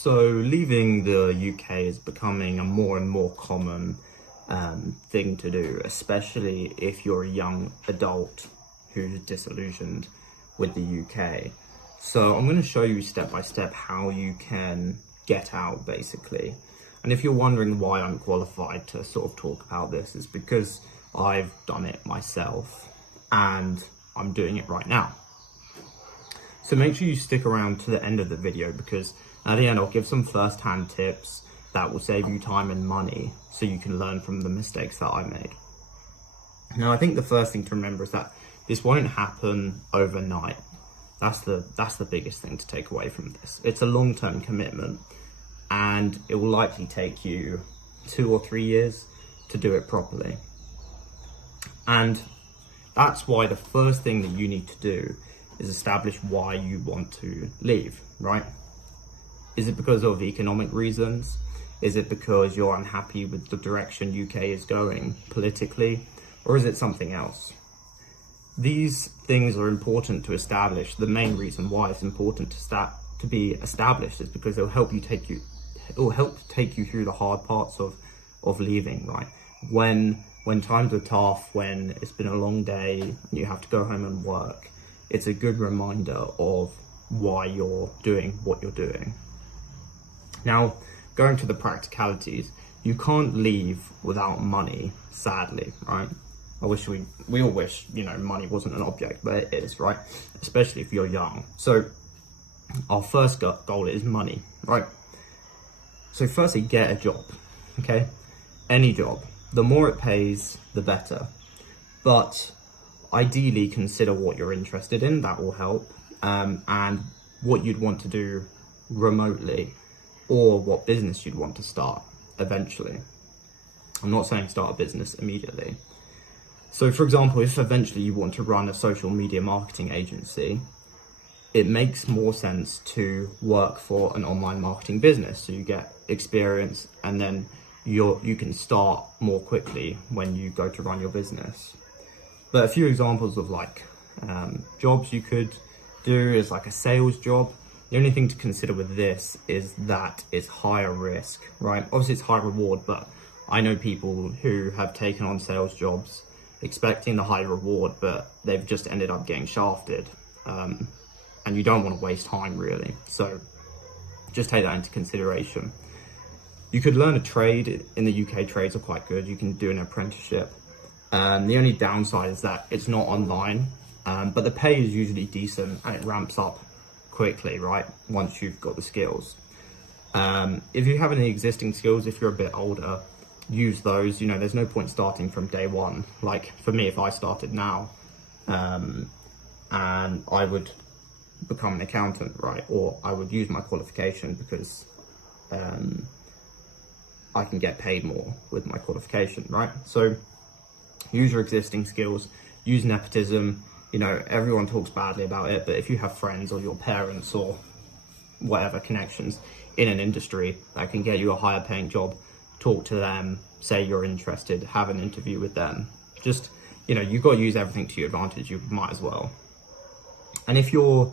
So leaving the UK is becoming a more and more common thing to do, especially if you're a young adult who's disillusioned with the UK. So I'm going to show you step by step how you can get out, basically. And if you're wondering why I'm qualified to sort of talk about this, it's because I've done it myself and I'm doing it right now. So make sure you stick around to the end of the video, because at the end I'll give some first-hand tips that will save you time and money so you can learn from the mistakes that I made. Now, I think the first thing to remember is that this won't happen overnight. That's the biggest thing to take away from this. It's a long-term commitment, and it will likely take you 2 or 3 years to do it properly. And that's why the first thing that you need to do is establish why you want to leave, right? Is it because of economic reasons? Is it because you're unhappy with the direction UK is going politically? Or is it something else? These things are important to establish. The main reason why it's important to be established is because it will take you through the hard parts of leaving, right? When times are tough, when it's been a long day and you have to go home and work, it's a good reminder of why you're doing what you're doing. Now, going to the practicalities, you can't leave without money, sadly, right? We all wish, money wasn't an object, but it is, right? Especially if you're young. So our first goal is money, right? So firstly, get a job, okay? Any job. The more it pays, the better. But ideally consider what you're interested in, that will help, and what you'd want to do remotely, or what business you'd want to start eventually. I'm not saying start a business immediately. So for example, if eventually you want to run a social media marketing agency, it makes more sense to work for an online marketing business, so you get experience and then you can start more quickly when you go to run your business. But a few examples of jobs you could do is like a sales job. The only thing to consider with this is that it's higher risk, right? Obviously it's high reward, but I know people who have taken on sales jobs expecting the high reward, but they've just ended up getting shafted. And you don't want to waste time, really. So just take that into consideration. You could learn a trade. In the UK, trades are quite good. You can do an apprenticeship. The only downside is that it's not online, but the pay is usually decent and it ramps up quickly, right? Once you've got the skills. If you have any existing skills, if you're a bit older, use those. There's no point starting from day one. Like for me, if I started now, and I would become an accountant, right? Or I would use my qualification because I can get paid more with my qualification, right? So use your existing skills, use nepotism. Everyone talks badly about it, but if you have friends or your parents or whatever connections in an industry that can get you a higher paying job, talk to them, say you're interested, have an interview with them. Just, you've got to use everything to your advantage. You might as well. And if you're,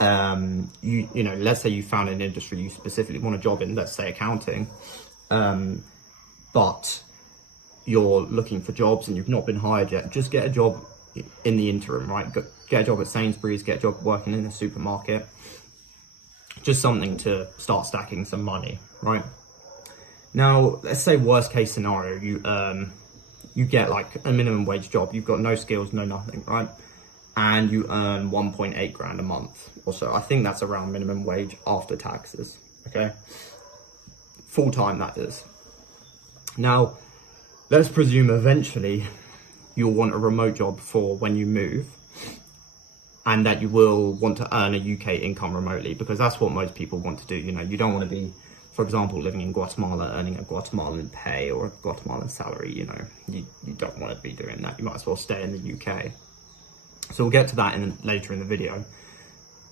let's say you found an industry you specifically want a job in, let's say accounting, but you're looking for jobs and you've not been hired yet, just get a job in the interim, right? Get a job at Sainsbury's, get a job working in a supermarket. Just something to start stacking some money, right? Now, let's say worst case scenario, you get like a minimum wage job. You've got no skills, no nothing, right? And you earn 1.8 grand a month or so. I think that's around minimum wage after taxes, okay? Full time, that is. Now, let's presume eventually you'll want a remote job for when you move, and that you will want to earn a UK income remotely, because that's what most people want to do. You don't want to be, for example, living in Guatemala, earning a Guatemalan pay or a Guatemalan salary. You don't want to be doing that. You might as well stay in the UK. So we'll get to that later in the video.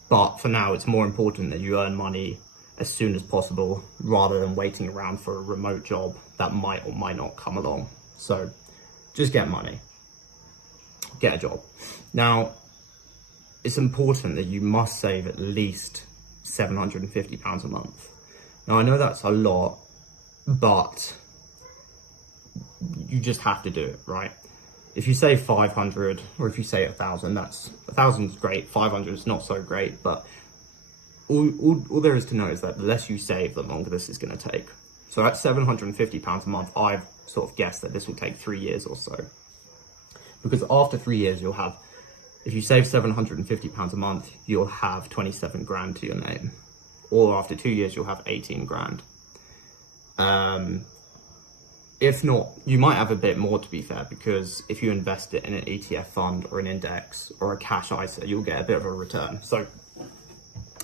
But for now, it's more important that you earn money as soon as possible, rather than waiting around for a remote job that might or might not come along. So just get money, get a job. Now, it's important that you must save at least £750 a month. Now I know that's a lot, but you just have to do it, right? If you save 500 or if you say 1,000, that's 1,000 is great, 500 is not so great, but all there is to know is that the less you save, the longer this is going to take. So at £750 a month, I've sort of guessed that this will take 3 years or so. Because after 3 years, you'll have, if you save £750 a month, you'll have 27 grand to your name. Or after 2 years, you'll have 18 grand. If not, you might have a bit more, to be fair, because if you invest it in an ETF fund or an index or a cash ISA, you'll get a bit of a return. So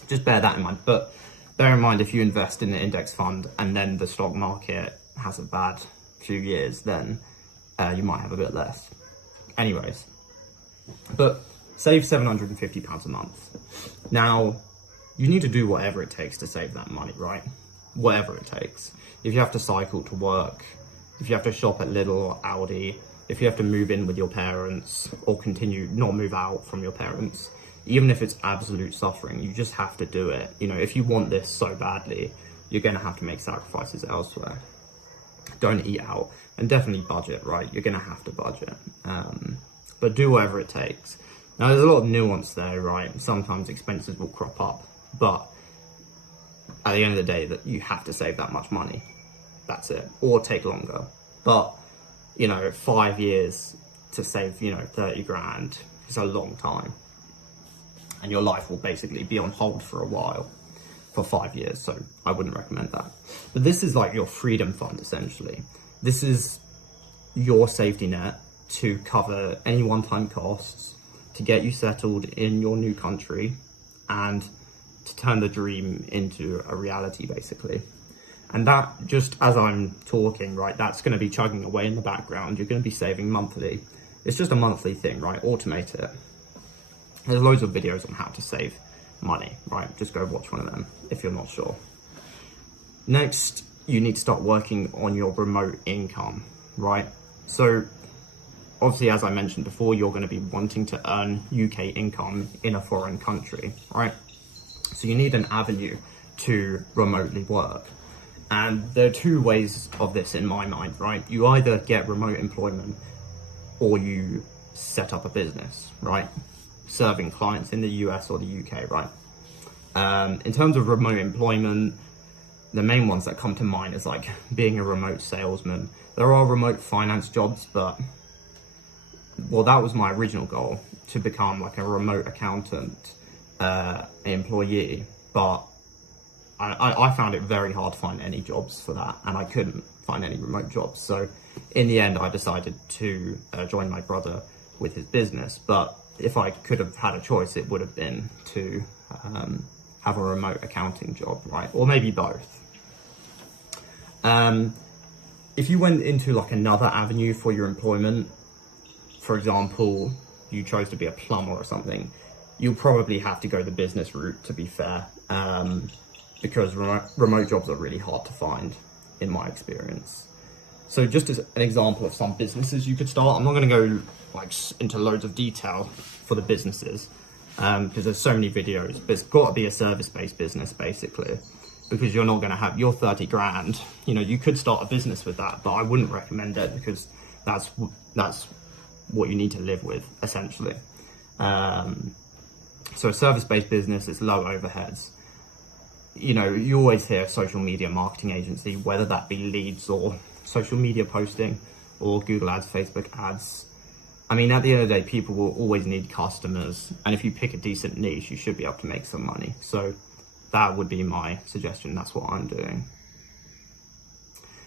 just bear that in mind. But bear in mind, if you invest in an index fund and then the stock market has a bad few years, then you might have a bit less. Anyways, but save £750 a month. Now, you need to do whatever it takes to save that money, right? Whatever it takes. If you have to cycle to work, if you have to shop at Lidl or Aldi, if you have to move in with your parents or continue not move out from your parents, even if it's absolute suffering, you just have to do it. You know, if you want this so badly, you're going to have to make sacrifices elsewhere. Don't eat out, and definitely budget, right? You're going to have to budget, but do whatever it takes. Now, there's a lot of nuance there, right? Sometimes expenses will crop up, but at the end of the day, that you have to save that much money. That's it, or take longer. But, you know, 5 years to save, 30 grand is a long time. And your life will basically be on hold for a while, for 5 years. So I wouldn't recommend that. But this is like your freedom fund, essentially. This is your safety net to cover any one-time costs, to get you settled in your new country, and to turn the dream into a reality, basically. And that, just as I'm talking, right, that's going to be chugging away in the background. You're going to be saving monthly. It's just a monthly thing, right? Automate it. There's loads of videos on how to save money, right? Just go watch one of them if you're not sure. Next, you need to start working on your remote income, right? So obviously, as I mentioned before, you're going to be wanting to earn UK income in a foreign country, right? So you need an avenue to remotely work. And there are two ways of this in my mind, right? You either get remote employment or you set up a business, right? Serving clients in the US or the UK, right? In terms of remote employment, the main ones that come to mind is like being a remote salesman. There are remote finance jobs, but, well, that was my original goal, to become like a remote accountant employee, but I found it very hard to find any jobs for that, and I couldn't find any remote jobs. So in the end, I decided to join my brother with his business. But if I could have had a choice, it would have been to have a remote accounting job, right? Or maybe both. If you went into like another avenue for your employment, for example, you chose to be a plumber or something, you'll probably have to go the business route, to be fair. Because remote jobs are really hard to find, in my experience. So just as an example of some businesses you could start, I'm not going to go like into loads of detail for the businesses, because there's so many videos, but it's got to be a service-based business, basically, because you're not going to have your 30 grand. You could start a business with that, but I wouldn't recommend it, because that's what you need to live with, essentially. So a service-based business is low overheads. You always hear social media marketing agency, whether that be leads or social media posting or Google ads, Facebook ads. I mean, at the end of the day, people will always need customers. And if you pick a decent niche, you should be able to make some money. So that would be my suggestion. That's what I'm doing.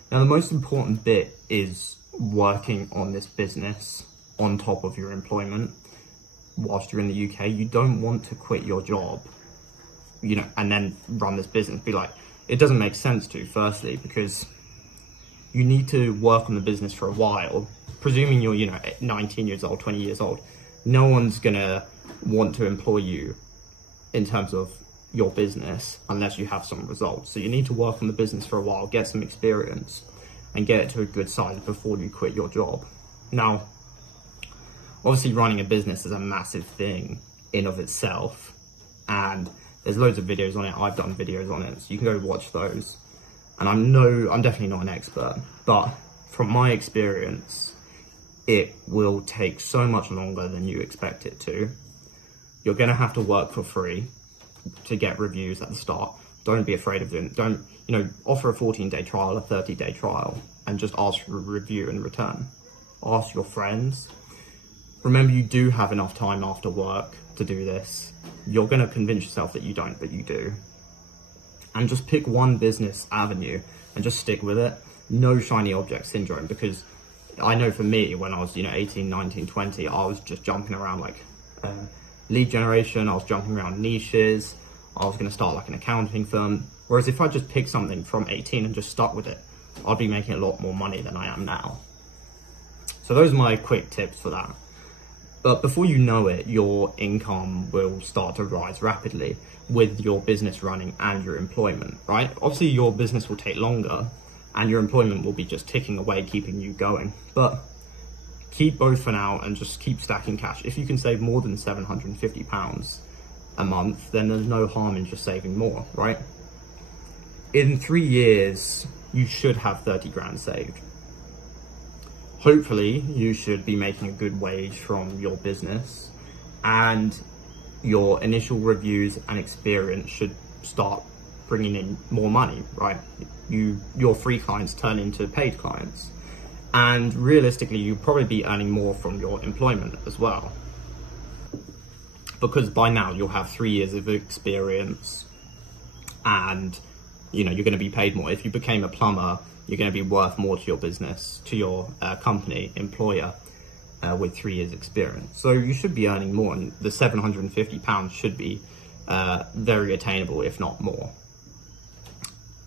Now, the most important bit is working on this business on top of your employment whilst you're in the UK. You don't want to quit your job, and then run this business. Be like, it doesn't make sense to, firstly, because you need to work on the business for a while. Presuming you're, 19 years old, 20 years old, no one's gonna want to employ you in terms of your business unless you have some results. So you need to work on the business for a while, get some experience, and get it to a good size before you quit your job. Now, obviously running a business is a massive thing in of itself, and There's loads of videos on it. I've done videos on it, so you can go watch those. And I'm definitely not an expert, but from my experience, it will take so much longer than you expect it to. You're gonna have to work for free to get reviews at the start. Don't be afraid of doing, offer a 14-day trial, a 30-day trial, and just ask for a review in return. Ask your friends. Remember, you do have enough time after work to do this. You're gonna convince yourself that you don't, but you do. And just pick one business avenue and just stick with it. No shiny object syndrome, because I know for me, when I was 18, 19, 20, I was just jumping around like lead generation. I was jumping around niches. I was going to start like an accounting firm. Whereas if I just picked something from 18 and just stuck with it, I'd be making a lot more money than I am now. So those are my quick tips for that. But before you know it, your income will start to rise rapidly with your business running and your employment, right? Obviously your business will take longer and your employment will be just ticking away, keeping you going. But keep both for now and just keep stacking cash. If you can save more than £750 a month, then there's no harm in just saving more, right? In 3 years, you should have 30 grand saved. Hopefully, you should be making a good wage from your business, and your initial reviews and experience should start bringing in more money, right? Your free clients turn into paid clients. And realistically, you'll probably be earning more from your employment as well. Because by now you'll have 3 years of experience and you're going to be paid more. If you became a plumber, you're going to be worth more to your business, to your company, employer, with 3 years experience. So you should be earning more, and the £750 should be very attainable, if not more.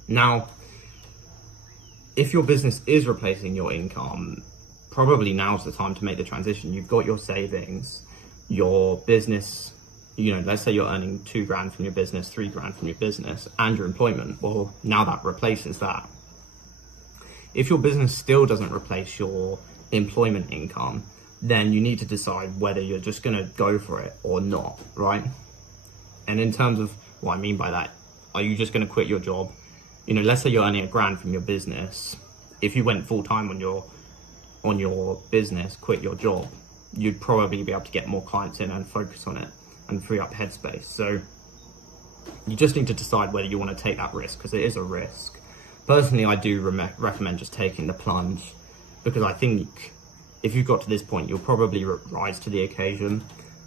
Now, if your business is replacing your income, probably now's the time to make the transition. You've got your savings, your business, let's say you're earning 2 grand from your business, 3 grand from your business, and your employment. Well, now that replaces that. If your business still doesn't replace your employment income, then you need to decide whether you're just going to go for it or not, right? And in terms of what I mean by that, are you just going to quit your job? Let's say you're earning £1 grand from your business. If you went full time on your business, quit your job, you'd probably be able to get more clients in and focus on it and free up headspace. So you just need to decide whether you want to take that risk, because it is a risk. Personally, I do recommend just taking the plunge, because I think if you've got to this point, you'll probably rise to the occasion.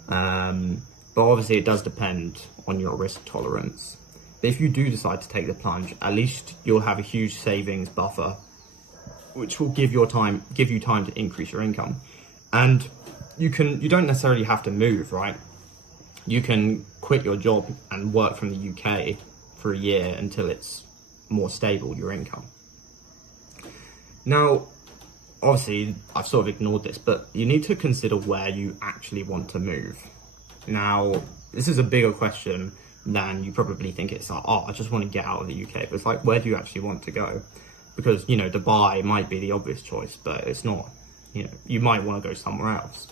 But obviously it does depend on your risk tolerance. But if you do decide to take the plunge, at least you'll have a huge savings buffer, which will give you time to increase your income. And you don't necessarily have to move, right? You can quit your job and work from the UK for a year until it's more stable, your income. Now, obviously, I've sort of ignored this, but you need to consider where you actually want to move. Now, this is a bigger question than you probably think. It's like, I just want to get out of the UK. But it's like, where do you actually want to go? Because, Dubai might be the obvious choice, but it's not. You might want to go somewhere else.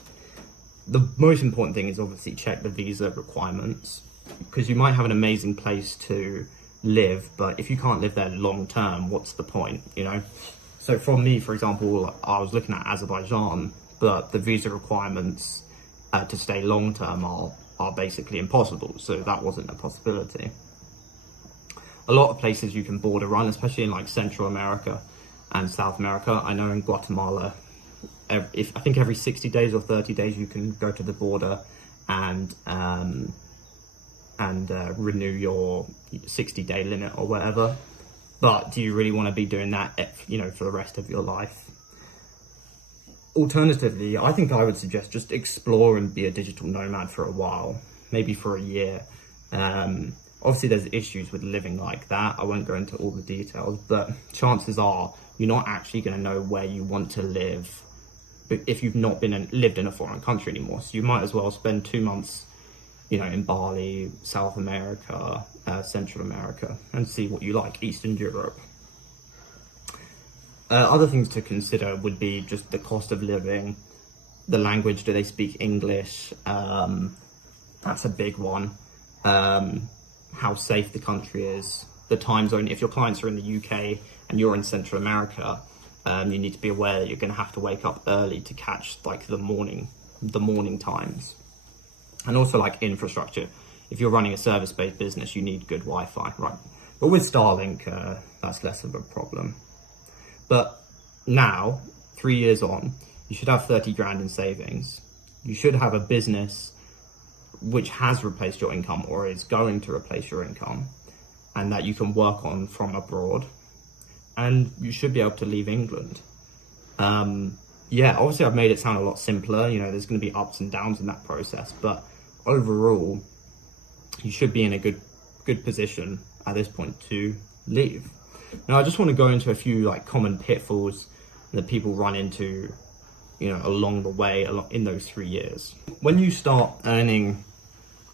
The most important thing is obviously check the visa requirements, because you might have an amazing place to live, but if you can't live there long term, what's the point, So for me, for example, I was looking at Azerbaijan, but the visa requirements to stay long term are basically impossible, so that wasn't a possibility. A lot of places you can border run, especially in like Central America and South America. I know in Guatemala, I think every 60 days or 30 days you can go to the border and renew your 60-day limit or whatever. But do you really want to be doing that, for the rest of your life? Alternatively, I think I would suggest just explore and be a digital nomad for a while, maybe for a year. Obviously, there's issues with living like that. I won't go into all the details, but chances are you're not actually going to know where you want to live if you've not lived in a foreign country anymore. So you might as well spend 2 months, in Bali, South America, Central America, and see what you like, Eastern Europe. Other things to consider would be just the cost of living, the language. Do they speak English? That's a big one. how safe the country is, the time zone. If your clients are in the UK and you're in Central America, you need to be aware that you're going to have to wake up early to catch like the morning times. And also like infrastructure. If you're running a service-based business, you need good Wi-Fi, right? But with Starlink, that's less of a problem. But now, 3 years on, you should have 30 grand in savings. You should have a business which has replaced your income or is going to replace your income, and that you can work on from abroad. And you should be able to leave England. Yeah, obviously I've made it sound a lot simpler. You know, there's going to be ups and downs in that process, but overall, you should be in a good position at this point to leave. Now, I just want to go into a few like common pitfalls that people run into, you know, along the way in those 3 years. When you start earning,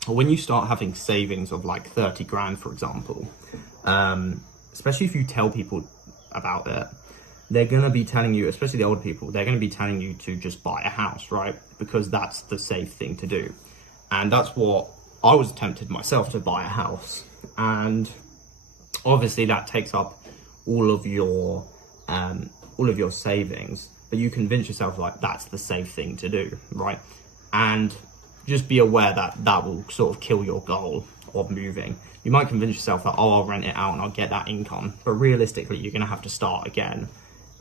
or when you start having savings of like 30 grand, for example, especially if you tell people about it, they're going to be telling you, especially the older people, they're going to be telling you to just buy a house, right? Because that's the safe thing to do. And that's what I was tempted myself, to buy a house. And obviously that takes up all of your savings, but you convince yourself like that's the safe thing to do, right? And just be aware that that will sort of kill your goal of moving. You might convince yourself that, oh, I'll rent it out and I'll get that income, but realistically you're going to have to start again,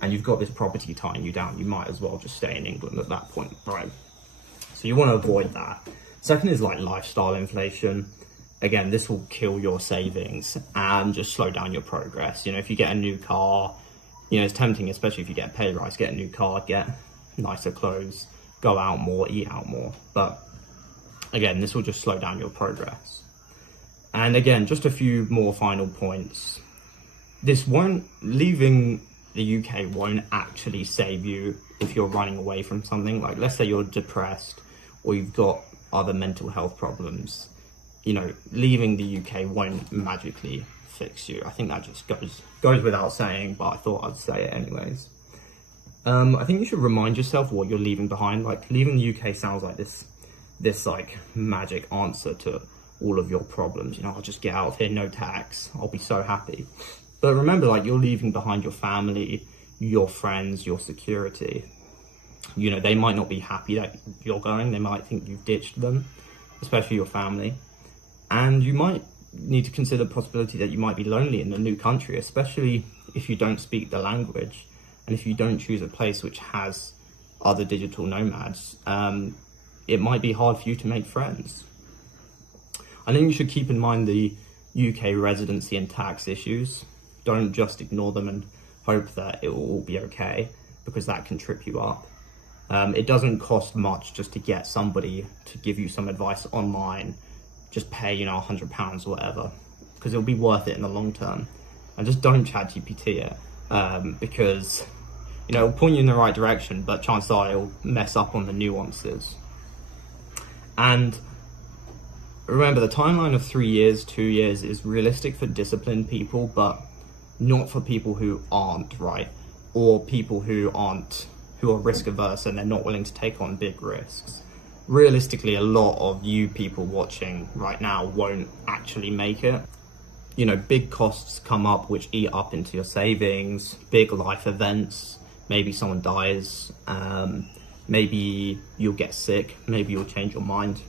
and you've got this property tying you down. You might as well just stay in England at that point, right? So you want to avoid that. Second is like lifestyle inflation. Again, this will kill your savings and just slow down your progress. You know, if you get a new car, you know, it's tempting, especially if you get a pay rise, get a new car, get nicer clothes, go out more, eat out more. But again, this will just slow down your progress. And again, just a few more final points. Leaving the UK won't actually save you if you're running away from something. Like, let's say you're depressed or you've got other mental health problems. You know, leaving the UK won't magically fix you. I think that just goes without saying, but I thought I'd say it anyways. I think you should remind yourself what you're leaving behind. Like, leaving the UK sounds like this like magic answer to all of your problems. You know, I'll just get out of here, no tax, I'll be so happy. But remember, like, you're leaving behind your family, your friends, your security. You know, they might not be happy that you're going. They might think you've ditched them, especially your family. And you might need to consider the possibility that you might be lonely in a new country, especially if you don't speak the language and if you don't choose a place which has other digital nomads. It might be hard for you to make friends. I think you should keep in mind the UK residency and tax issues. Don't just ignore them and hope that it will all be okay, because that can trip you up. It doesn't cost much just to get somebody to give you some advice online. Just pay, you know, £100 or whatever, because it'll be worth it in the long term. And just don't ChatGPT it, because, you know, it'll point you in the right direction, but chances are it'll mess up on the nuances. And remember, the timeline of 3 years, 2 years is realistic for disciplined people, but not for people who aren't, right? Or people who are risk averse and they're not willing to take on big risks. Realistically, a lot of you people watching right now won't actually make it. You know, big costs come up which eat up into your savings, big life events, maybe someone dies, maybe you'll get sick, maybe you'll change your mind.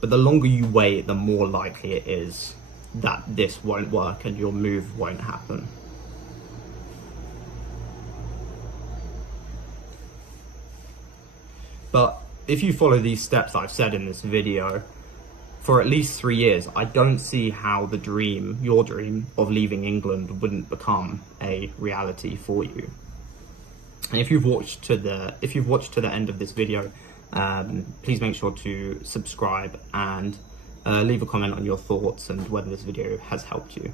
But the longer you wait, the more likely it is that this won't work and your move won't happen. But if you follow these steps I've said in this video for at least 3 years, I don't see how the dream, your dream of leaving England, wouldn't become a reality for you. And if you've watched to the end of this video, please make sure to subscribe and leave a comment on your thoughts and whether this video has helped you.